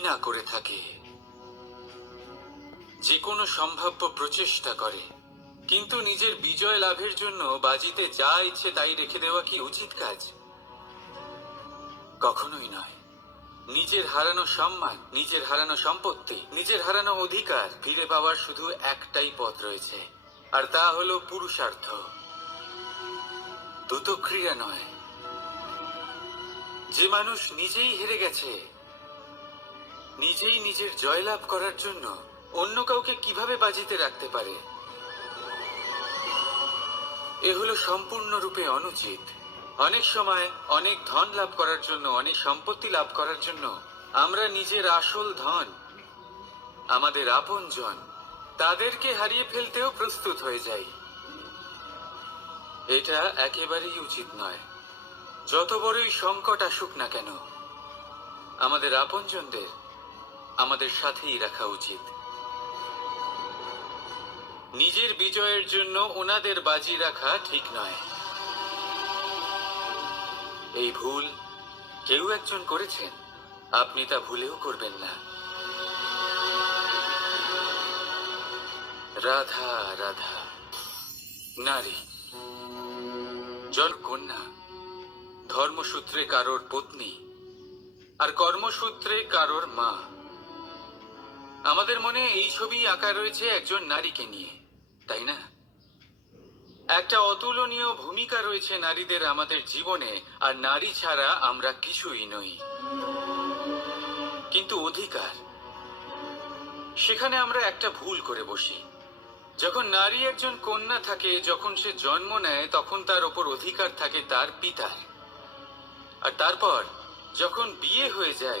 না করে থাকে। যে কোনো সম্ভাব্য প্রচেষ্টা করে। কিন্তু নিজের বিজয় লাভের জন্য বাজিতে যা ইচ্ছে তাই রেখে দেওয়া কি উচিত কাজ? কখনোই নয়। নিজের হারানো সম্মান, নিজের হারানো সম্পত্তি, নিজের হারানো অধিকার ফিরে পাওয়ার শুধু একটাই পথ রয়েছে, আর তা হলো পুরুষার্থ। দ্রুতক্রিয়া নয়। যে মানুষ নিজেই হেরে গেছে নিজেই নিজের জয়লাভ করার জন্য অন্য কাউকে কীভাবে বাজিতে রাখতে পারে? এ হলো সম্পূর্ণরূপে অনুচিত। অনেক সময় অনেক ধন লাভ করার জন্য, অনেক সম্পত্তি লাভ করার জন্য আমরা নিজের আসল ধন, আমাদের আপনজন, তাদেরকে হারিয়ে ফেলতেও প্রস্তুত হয়ে যাই। এটা একেবারেই উচিত নয়। যত বড়ই সংকট আসুক না কেন, আমাদের আপনজনদের আমাদের সাথেই রাখা উচিত। নিজের বিজয়ের জন্য ওনাদের বাজি রাখা ঠিক নয়। এই ভুল কেউ একজন করেছেন, আপনি তা ভুলেও করবেন না। রাধা রাধা, নারী জন কন্যা ধর্মসূত্রে কারোর পত্নী, আর কর্মসূত্রে কারোর মা। আমাদের মনে এই ছবি আঁকা রয়েছে একজন নারীকে নিয়ে, তাই না? একটা অতুলনীয় ভূমিকা রয়েছে নারীদের আমাদের জীবনে, আর নারী ছাড়া আমরা কিছুই নই। কিন্তু অধিকার। সেখানে আমরা একটা ভুল করে বসি। যখন নারী একজন কন্যা থাকে, যখন সে জন্ম নেয়, তখন তার ওপর অধিকার থাকে তার পিতার। আর তারপর, যখন বিয়ে হয়ে যায়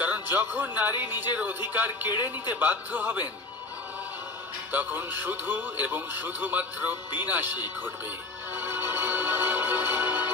কারণ যখন নারী নিজের অধিকার কেড়ে নিতে বাধ্য হবেন, তখন শুধু এবং শুধুমাত্র বিনাশই ঘটবে।